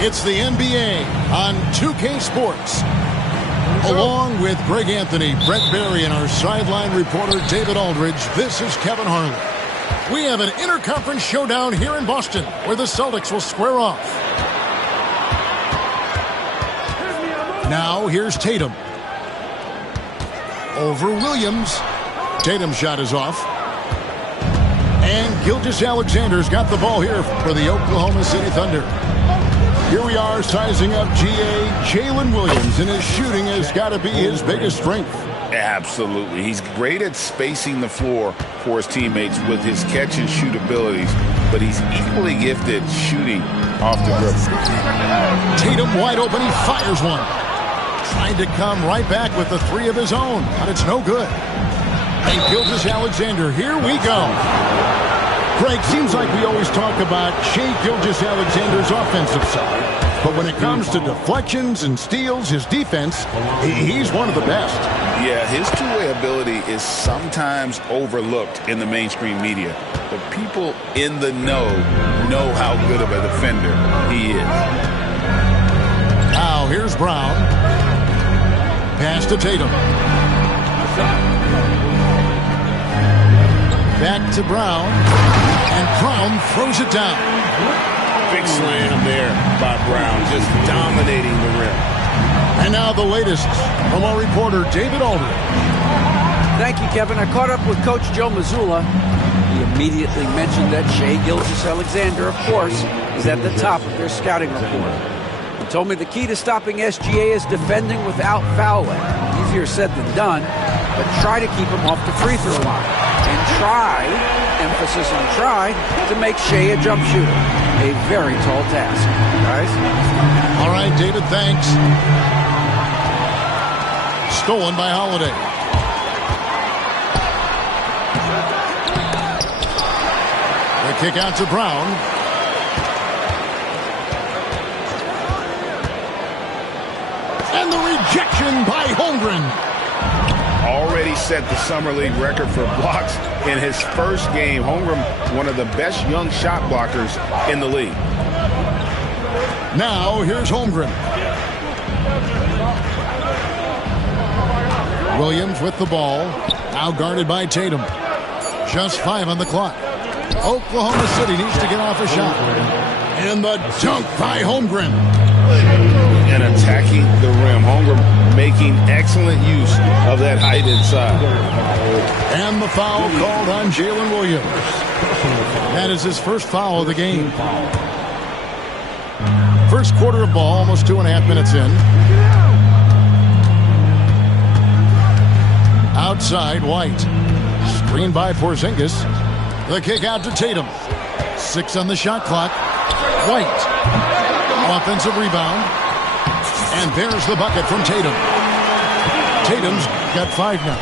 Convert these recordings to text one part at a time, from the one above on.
It's the NBA on 2K Sports. Along with Greg Anthony, Brett Barry, and our sideline reporter David Aldridge, this is Kevin Harlan. We have an interconference showdown here in Boston where the Celtics will square off. Now here's Tatum. Over Williams. Tatum's shot is off. And Gilgeous-Alexander's got the ball here for the Oklahoma City Thunder. Here we are sizing up GA Jalen Williams, and his shooting has got to be his biggest strength. Absolutely. He's great at spacing the floor for his teammates with his catch and shoot abilities, but he's equally gifted shooting off the dribble. Tatum wide open. He fires one. Trying to come right back with the three of his own, but it's no good. And Gilgeous-Alexander, here we go. Greg, seems like we always talk about Shai Gilgeous-Alexander's offensive side. But when it comes to deflections and steals, his defense, he's one of the best. Yeah, his two-way ability is sometimes overlooked in the mainstream media. But people in the know how good of a defender he is. Now here's Brown. Pass to Tatum. Back to Brown. And Brown throws it down. Big slam there by Brown, just dominating the rim. And now the latest from our reporter, David Aldridge. Thank you, Kevin. I caught up with Coach Joe Mazzulla. He immediately mentioned that Shai Gilgeous-Alexander, of course, is at the top of their scouting report. He told me the key to stopping SGA is defending without fouling. Easier said than done, but try to keep him off the free throw line. And try, emphasis on try, to make Shai a jump shooter. A very tall task, guys. All right, David, thanks. Stolen by Holiday. The kick out to Brown. And the rejection by Holmgren. Already set the Summer League record for blocks in his first game. Holmgren, one of the best young shot blockers in the league. Now here's Holmgren. Williams with the ball. Now guarded by Tatum. Just 5 on the clock. Oklahoma City needs to get off a shot. And the dunk by Holmgren. And attacking the rim. Holmgren making excellent use of that height inside. And the foul called on Jalen Williams. That is his first foul of the game. First quarter of ball, almost 2.5 minutes in. Outside, White. Screened by Porzingis. The kick out to Tatum. 6 on the shot clock. White. Offensive rebound. And there's the bucket from Tatum. Tatum's got 5 now.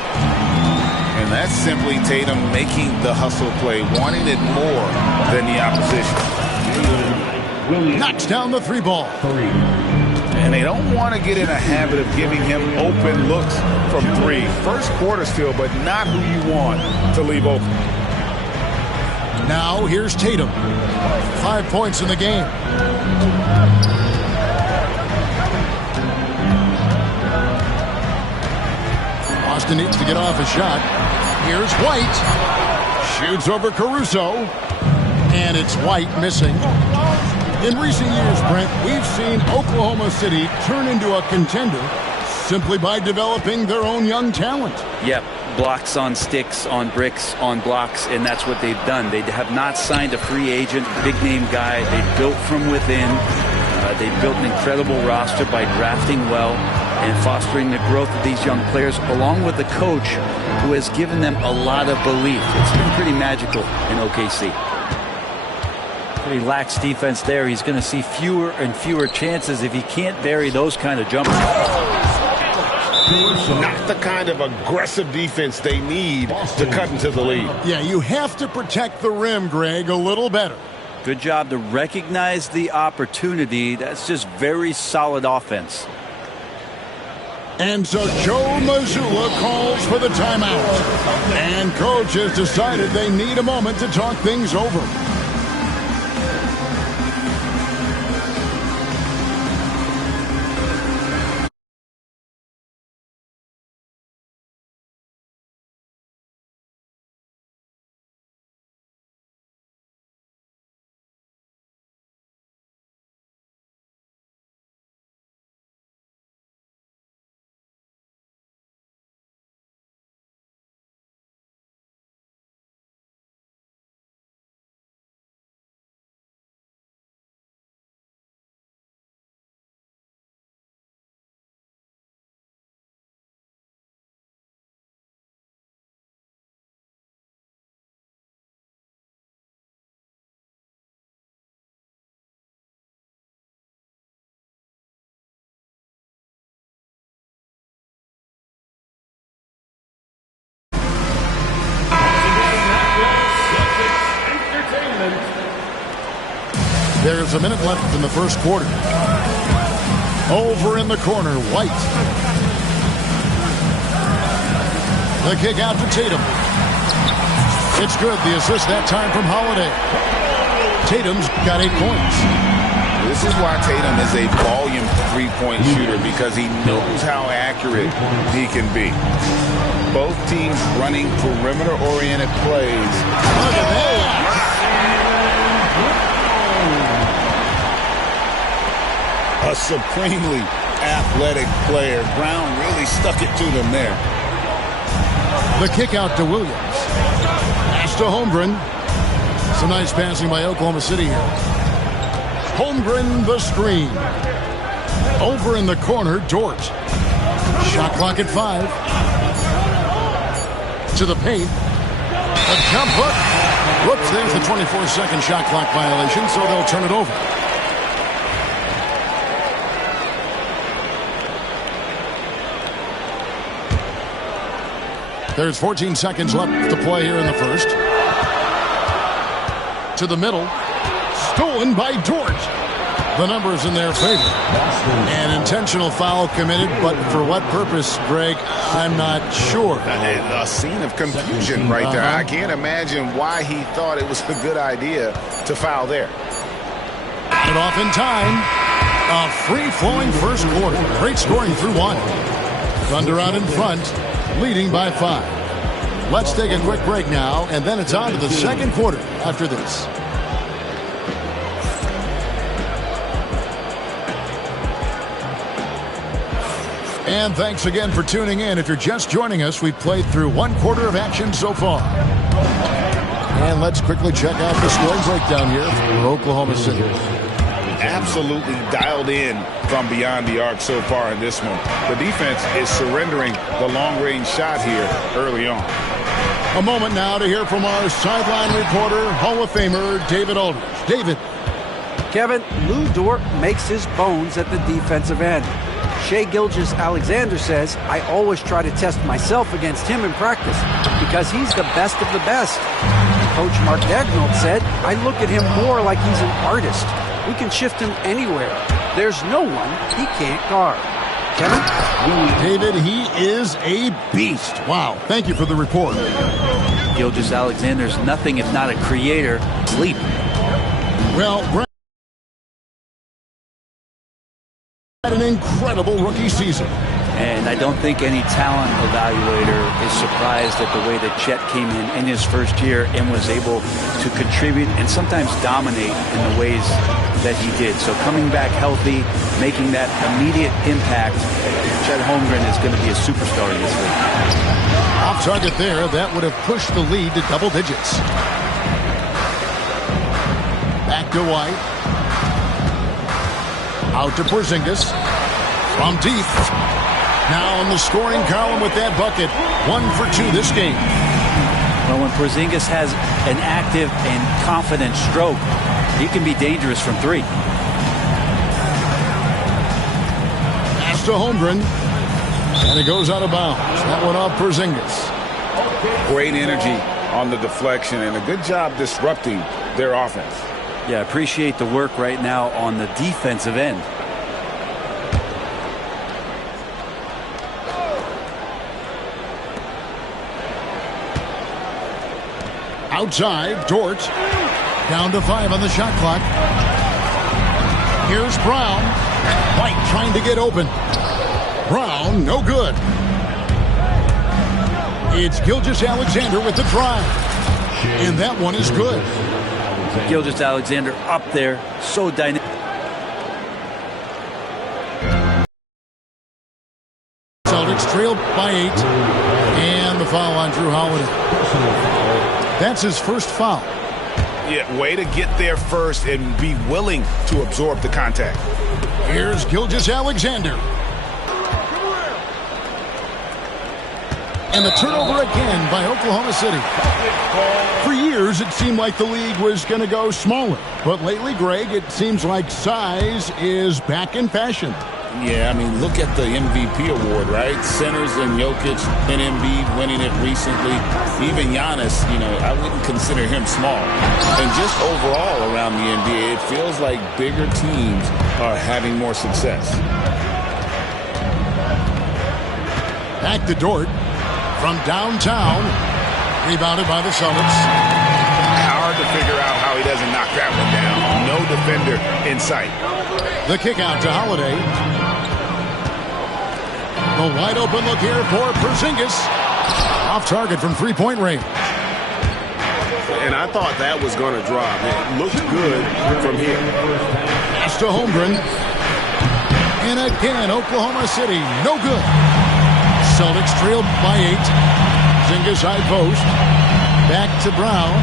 And that's simply Tatum making the hustle play, wanting it more than the opposition. Knocks down the 3 ball. And they don't want to get in a habit of giving him open looks from 3. First quarter still, but not who you want to leave open. Now here's Tatum. 5 points in the game. Austin needs to get off a shot. Here's White. Shoots over Caruso. And it's White missing. In recent years, Brent, we've seen Oklahoma City turn into a contender simply by developing their own young talent. Yep, blocks on sticks, on bricks, on blocks, and that's what they've done. They have not signed a free agent, big-name guy. They built from within. They built an incredible roster by drafting well and fostering the growth of these young players, along with a coach who has given them a lot of belief. It's been pretty magical in OKC. Pretty lax defense there. He's going to see fewer and fewer chances if he can't bury those kind of jumpers. Not the kind of aggressive defense they need to cut into the lead. Yeah, you have to protect the rim, Greg, a little better. Good job to recognize the opportunity. That's just very solid offense. And so Joe Mazzulla calls for the timeout. And coach has decided they need a moment to talk things over. There's a minute left in the first quarter. Over in the corner, White. The kick out to Tatum. It's good. The assist that time from Holiday. Tatum's got 8 points. This is why Tatum is a volume three-point shooter, because he knows how accurate he can be. Both teams running perimeter-oriented plays. Look at that. A supremely athletic player. Brown really stuck it to them there. The kick out to Williams. Pass to Holmgren. Some nice passing by Oklahoma City here. Holmgren the screen. Over in the corner, Dort. Shot clock at 5. To the paint. A jump hook. Whoops, there's the 24-second shot clock violation, so they'll turn it over. There's 14 seconds left to play here in the first. To the middle. Stolen by Dort. The numbers in their favor. An intentional foul committed, but for what purpose, Greg, I'm not sure. A scene of confusion right there. I can't imagine why he thought it was a good idea to foul there. It off in time. A free-flowing first quarter. Great scoring through 1. Thunder out in front, leading by 5. Let's take a quick break now, and then it's on to the second quarter after this. And thanks again for tuning in. If you're just joining us, we've played through 1 quarter of action so far. And let's quickly check out the scoring breakdown here for Oklahoma City. Absolutely dialed in from beyond the arc so far in this one. The defense is surrendering the long-range shot here early on. A moment now to hear from our sideline reporter, Hall of Famer David Aldridge. David. Kevin, Lou Dort makes his bones at the defensive end. Shai Gilgeous-Alexander says, I always try to test myself against him in practice because he's the best of the best. Coach Mark Daigneault said, I look at him more like he's an artist. We can shift him anywhere. There's no one he can't guard. Kevin? David, he is a beast. Wow. Thank you for the report. Gilgeous-Alexander's nothing if not a creator. Leap. Well, Brent had an incredible rookie season. And I don't think any talent evaluator is surprised at the way that Chet came in his first year and was able to contribute and sometimes dominate in the ways that he did. So coming back healthy, making that immediate impact, Chet Holmgren is going to be a superstar in this league. Off target there, that would have pushed the lead to double digits. Back to White. Out to Porzingis. From deep. Now in the scoring column with that bucket. 1 for 2 this game. Well, when Porzingis has an active and confident stroke, he can be dangerous from 3. Pass to Holmgren. And it goes out of bounds. That one off Porzingis. Great energy on the deflection and a good job disrupting their offense. Yeah, appreciate the work right now on the defensive end. Outside, Dort. Down to 5 on the shot clock. Here's Brown. White trying to get open. Brown, no good. It's Gilgeous-Alexander with the drive. And that one is good. Gilgeous-Alexander up there, so dynamic. Celtics trailed by 8. And the foul on Jrue Holiday. That's his first foul. Yeah, way to get there first and be willing to absorb the contact. Here's Gilgeous-Alexander. And the turnover again by Oklahoma City. For years, it seemed like the league was going to go smaller. But lately, Greg, it seems like size is back in fashion. Yeah, I mean, look at the MVP award, right? Centers and Jokic and Embiid winning it recently. Even Giannis, I wouldn't consider him small. And just overall around the NBA, it feels like bigger teams are having more success. Back to Dort from downtown. Rebounded by the Celtics. Hard to figure out how he doesn't knock that one down. No defender in sight. The kick out to Holiday. The wide open look here for Porzingis. Off target from three-point range. And I thought that was going to drop. It looked good from here. Pass to Holmgren. And again, Oklahoma City, no good. Celtics trailed by 8. Porzingis high post. Back to Brown.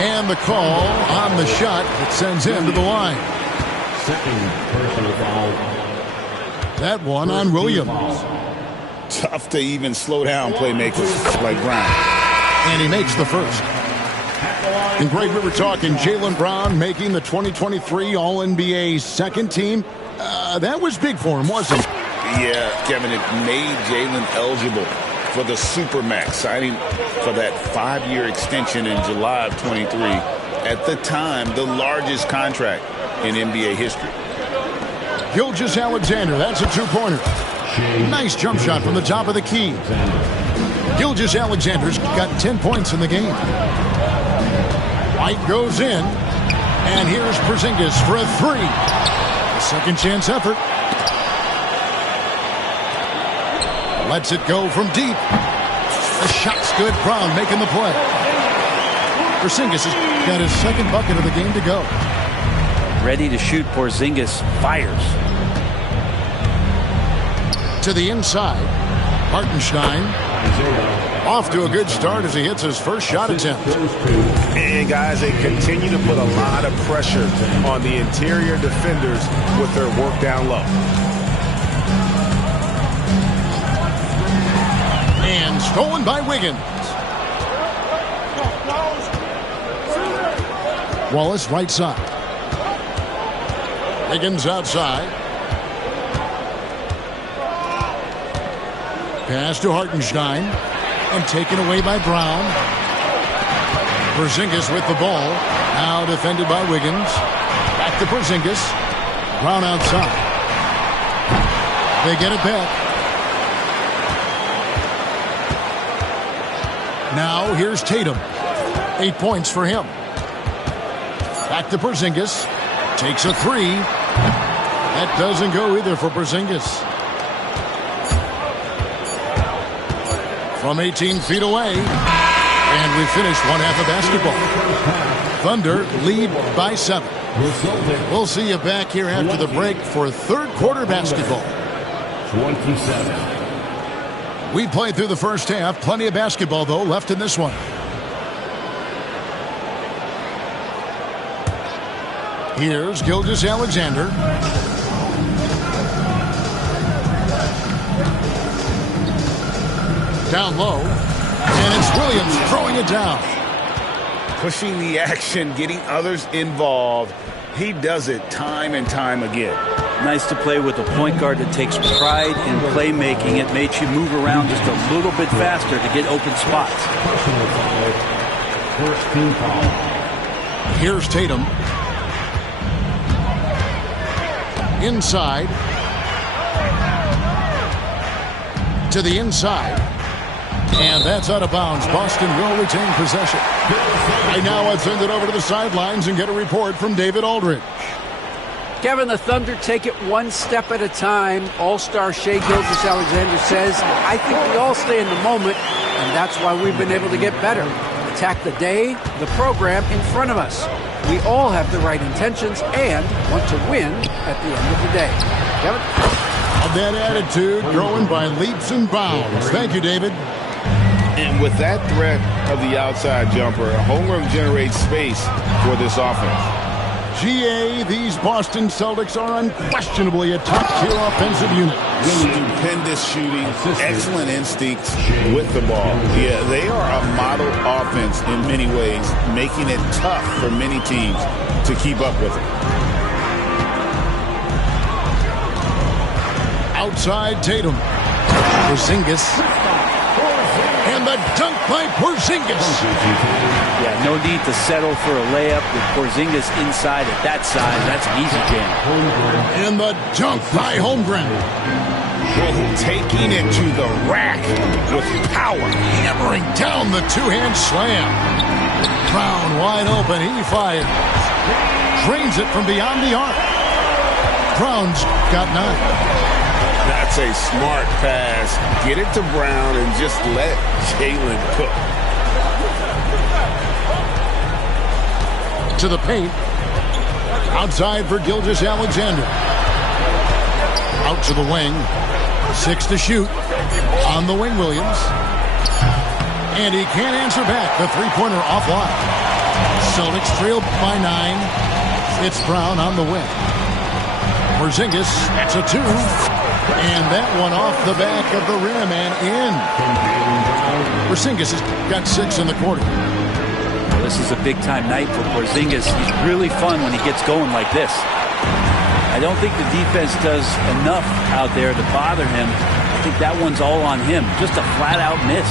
And the call on the shot that sends him to the line. Second personal foul. That one on Williams. Tough to even slow down playmakers like Brown. And he makes the first. And Greg, we were talking Jaylen Brown making the 2023 All-NBA second team. That was big for him, wasn't it? Yeah, Kevin, it made Jaylen eligible for the Supermax, signing for that 5-year extension in July of 23. At the time, the largest contract in NBA history. Gilgeous-Alexander, that's a two-pointer. Nice jump shot from the top of the key. Gilgeous-Alexander's got 10 points in the game. White goes in, and here's Porzingis for a 3. A second chance effort. Lets it go from deep. The shot's good. Brown making the play. Porzingis has got his second bucket of the game to go. Ready to shoot. Porzingis fires. To the inside. Hartenstein. Off to a good start as he hits his first shot attempt. And guys, they continue to put a lot of pressure on the interior defenders with their work down low. And stolen by Wiggins. Wallace right side. Wiggins outside. Pass to Hartenstein. And taken away by Brown. Porzingis with the ball. Now defended by Wiggins. Back to Porzingis. Brown outside. They get it back. Now here's Tatum. 8 points for him. Back to Porzingis. Takes a 3. That doesn't go either for Porzingis. From 18 feet away. And we finish one half of basketball. Thunder lead by 7. We'll see you back here after the break for third quarter basketball. 27. We played through the first half. Plenty of basketball, though, left in this one. Here's Gilgeous-Alexander. Down low. And it's Williams throwing it down. Pushing the action, getting others involved. He does it time and time again. Nice to play with a point guard that takes pride in playmaking. It makes you move around just a little bit faster to get open spots. Personal foul. First team foul. Here's Tatum. Inside. to the inside. And that's out of bounds. Boston will retain possession. Right now, I'll send it over to the sidelines and get a report from David Aldridge. Kevin, the Thunder take it one step at a time. All-star Shai Gilgeous-Alexander says, I think we all stay in the moment, and that's why we've been able to get better. Attack the day, the program in front of us. We all have the right intentions and want to win at the end of the day. Kevin? Of that attitude, growing by leaps and bounds. Thank you, David. And with that threat of the outside jumper, Holmgren generates space for this offense. GA, these Boston Celtics are unquestionably a top-tier offensive unit. Stupendous shooting, excellent instincts with the ball. Yeah, they are a model offense in many ways, making it tough for many teams to keep up with it. Outside Tatum. Porzingis. And the dunk by Porzingis. Yeah, no need to settle for a layup with Porzingis inside at that size. That's an easy jam. And the dunk by Holmgren. Taking it to the rack with power. Hammering down the two-hand slam. Brown wide open. He fires. Drains it from beyond the arc. Brown's got 9. That's a smart pass. Get it to Brown and just let Jalen cook. To the paint. Outside for Gilgeous-Alexander. Out to the wing. 6 to shoot. On the wing, Williams. And he can't answer back. The three-pointer offline. Celtics trail by 9. It's Brown on the wing. Porzingis, that's a 2. And that one off the back of the rim and in. Porzingis has got 6 in the quarter. This is a big-time night for Porzingis. He's really fun when he gets going like this. I don't think the defense does enough out there to bother him. I think that one's all on him. Just a flat-out miss.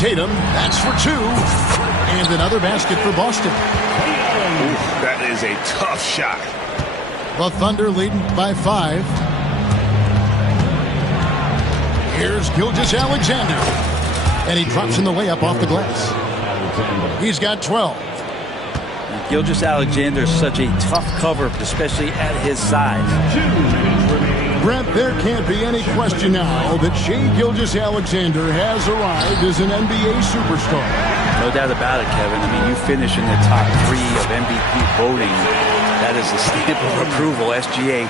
Tatum, that's for 2. And another basket for Boston. Ooh, that is a tough shot. The Thunder leading by 5. Here's Gilgeous-Alexander. And he drops in the layup off the glass. He's got 12. Gilgeous-Alexander is such a tough cover, especially at his size. Brent, there can't be any question now that Shai Gilgeous-Alexander has arrived as an NBA superstar. No doubt about it, Kevin. I mean, you finish in the top 3 of MVP voting. That is a stamp of approval. SGA,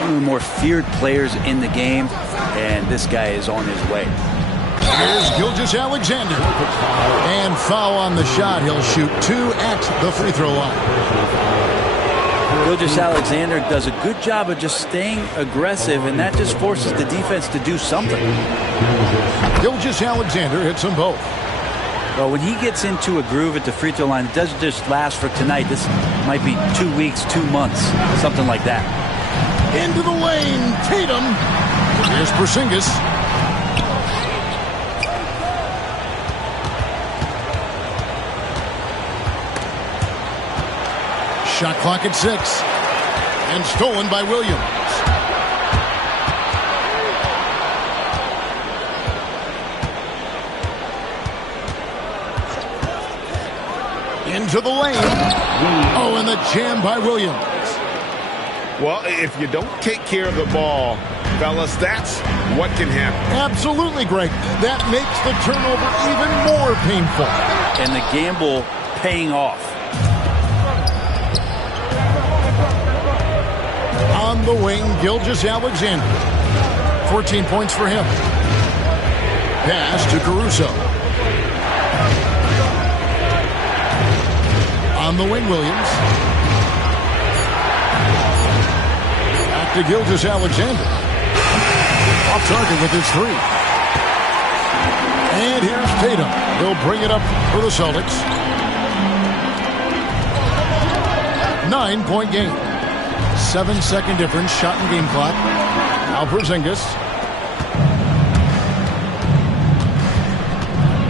one of the more feared players in the game, and this guy is on his way. Here's Gilgeous-Alexander. And foul on the shot. He'll shoot 2 at the free throw line. Gilgeous-Alexander does a good job of just staying aggressive, and that just forces the defense to do something. Gilgeous-Alexander hits them both. Well, when he gets into a groove at the free throw line, it doesn't just last for tonight. This might be 2 weeks, 2 months, something like that. Into the lane, Tatum. Here's Porzingis. Shot clock at 6. And stolen by Williams. Into the lane. Oh, and the jam by Williams. Well, if you don't take care of the ball, fellas, that's what can happen. Absolutely, Greg. That makes the turnover even more painful. And the gamble paying off. On the wing, Gilgeous-Alexander. 14 points for him. Pass to Caruso. On the wing, Williams. Back to Gilgeous-Alexander. Off target with his 3. And here's Tatum. He'll bring it up for the Celtics. 9-point game. 7-second difference, shot and game clock. Now Porzingis.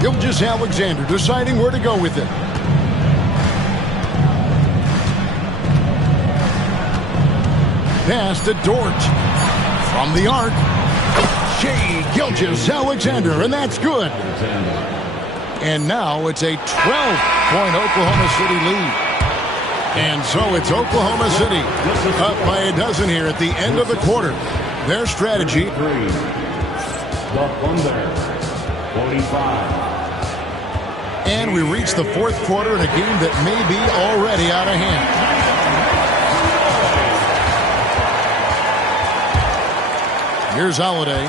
Gilgeous-Alexander deciding where to go with it. Pass to Dort. From the arc, Shai Gilgeous-Alexander, and that's good. And now it's a 12-point Oklahoma City lead. And so it's Oklahoma City up by a dozen here at the end of the quarter. Their strategy. The Thunder, 45. And we reach the fourth quarter in a game that may be already out of hand. Here's Holiday.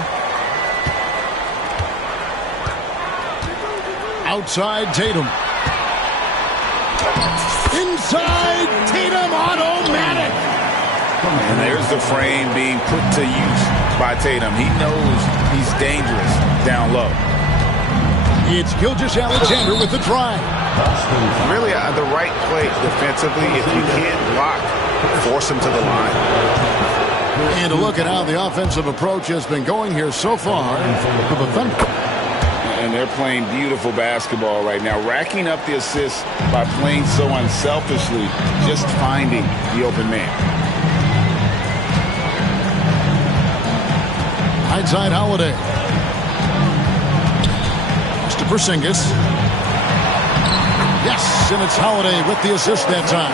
Outside Tatum. Inside Tatum, automatic. And there's the frame being put to use by Tatum. He knows he's dangerous down low. It's Gilgeous-Alexander with the drive. Really the right play defensively. If you can't block, force him to the line. And a look at how the offensive approach has been going here so far for the Thunder. And they're playing beautiful basketball right now, racking up the assists by playing so unselfishly, just finding the open man. Outside Holiday. To Porzingis. Yes, and it's Holiday with the assist that time.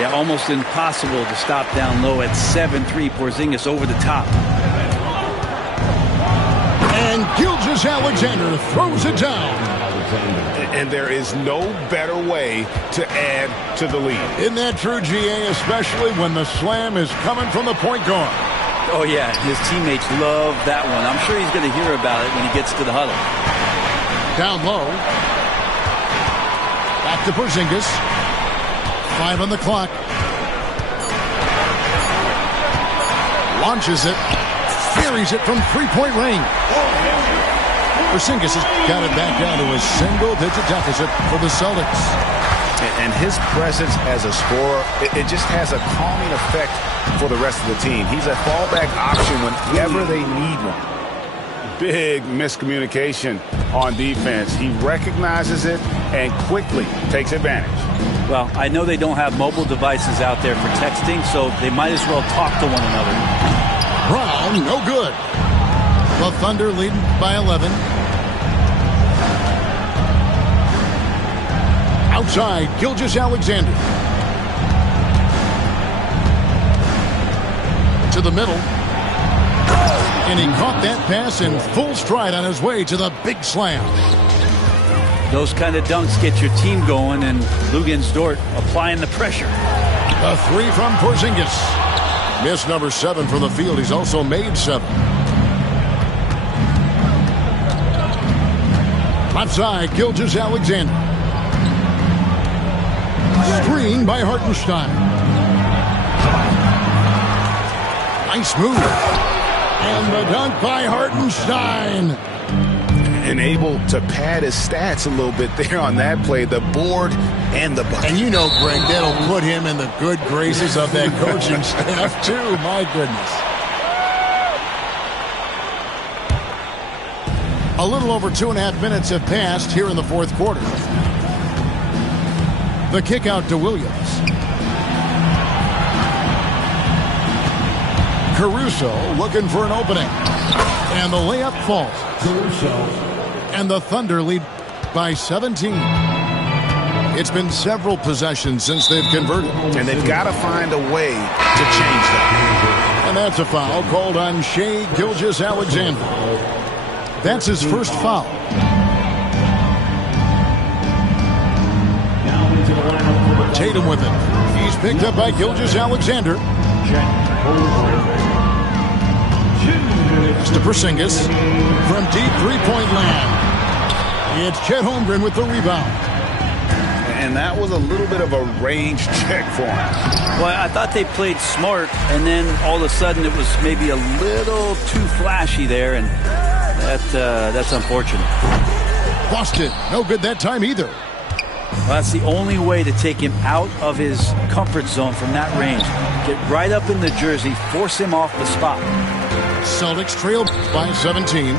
Yeah, almost impossible to stop down low at 7-3. Porzingis over the top. And Gilgeous-Alexander throws it down. And there is no better way to add to the lead. Isn't that true, GA, especially when the slam is coming from the point guard? Oh, yeah, his teammates love that one. I'm sure he's going to hear about it when he gets to the huddle. Down low. Back to Porzingis. 5 on the clock. Launches it. Buries it from three-point range. Porzingis has got it back down to a single-digit deficit for the Celtics. And his presence as a scorer, it just has a calming effect for the rest of the team. He's a fallback option whenever they need one. Big miscommunication on defense. He recognizes it and quickly takes advantage. Well, I know they don't have mobile devices out there for texting, so they might as well talk to one another. Brown, no good. The Thunder leading by 11. Outside, Gilgeous-Alexander. To the middle. And he caught that pass in full stride on his way to the big slam. Those kind of dunks get your team going, and Luguentz Dort applying the pressure. A three from Porzingis. Missed number 7 from the field. He's also made 7. Left side, Gilgeous-Alexander. Screen by Hartenstein. Nice move. And the dunk by Hartenstein. And able to pad his stats a little bit there on that play. The board and the bucket. And you know, Greg, that'll put him in the good graces of that coaching staff, too. My goodness. A little over 2.5 minutes have passed here in the fourth quarter. The kick out to Williams. Caruso looking for an opening. And the layup falls. Caruso. And the Thunder lead by 17. It's been several possessions since they've converted. And they've got to find a way to change that. And that's a foul called on Shai Gilgeous-Alexander. That's his first foul. Tatum with it. He's picked up by Gilgeous-Alexander. To Porzingis from deep three-point land. It's Chet Holmgren with the rebound. And that was a little bit of a range check for him. Well, I thought they played smart, and then all of a sudden it was maybe a little too flashy there, and that's unfortunate. Boston, no good that time either. Well, that's the only way to take him out of his comfort zone from that range. Get right up in the jersey, force him off the spot. Celtics trail by 17.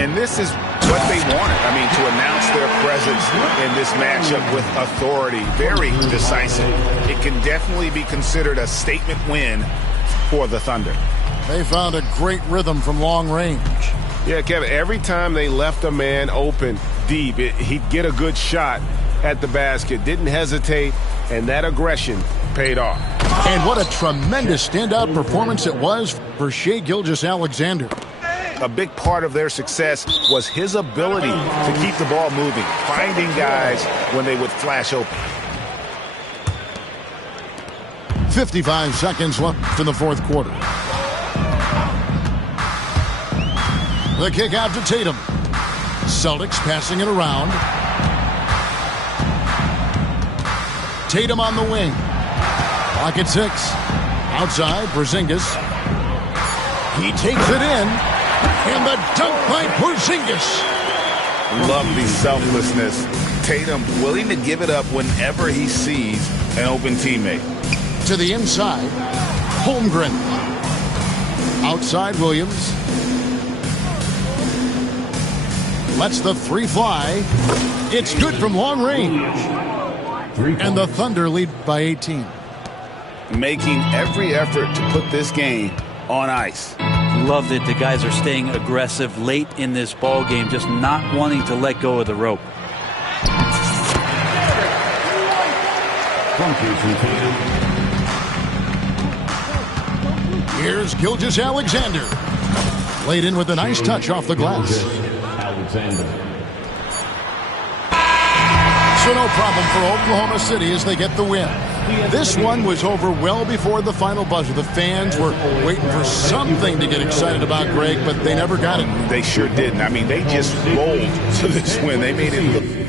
And this is what they wanted. I mean, to announce their presence in this matchup with authority. Very decisive. It can definitely be considered a statement win for the Thunder. They found a great rhythm from long range. Yeah, Kevin, every time they left a man open deep, he'd get a good shot at the basket. Didn't hesitate, and that aggression paid off. And what a tremendous standout performance it was for Shai Gilgeous-Alexander. A big part of their success was his ability to keep the ball moving, finding guys when they would flash open. 55 seconds left in the fourth quarter. The kick out to Tatum. Celtics passing it around. Tatum on the wing. Pocket 6. Outside, Porzingis. He takes it in. And the dunk by Porzingis. Love the selflessness. Tatum willing to give it up whenever he sees an open teammate. To the inside, Holmgren. Outside, Williams. Lets the three fly. It's good from long range. And the Thunder lead by 18. Making every effort to put this game on ice. Love that the guys are staying aggressive late in this ball game, just not wanting to let go of the rope. Here's Gilgeous-Alexander. Laid in with a nice touch off the glass. So no problem for Oklahoma City as they get the win. This one was over well before the final buzzer. The fans were waiting for something to get excited about, Greg, but they never got it. They sure didn't. I mean, they just rolled to this win. They made it look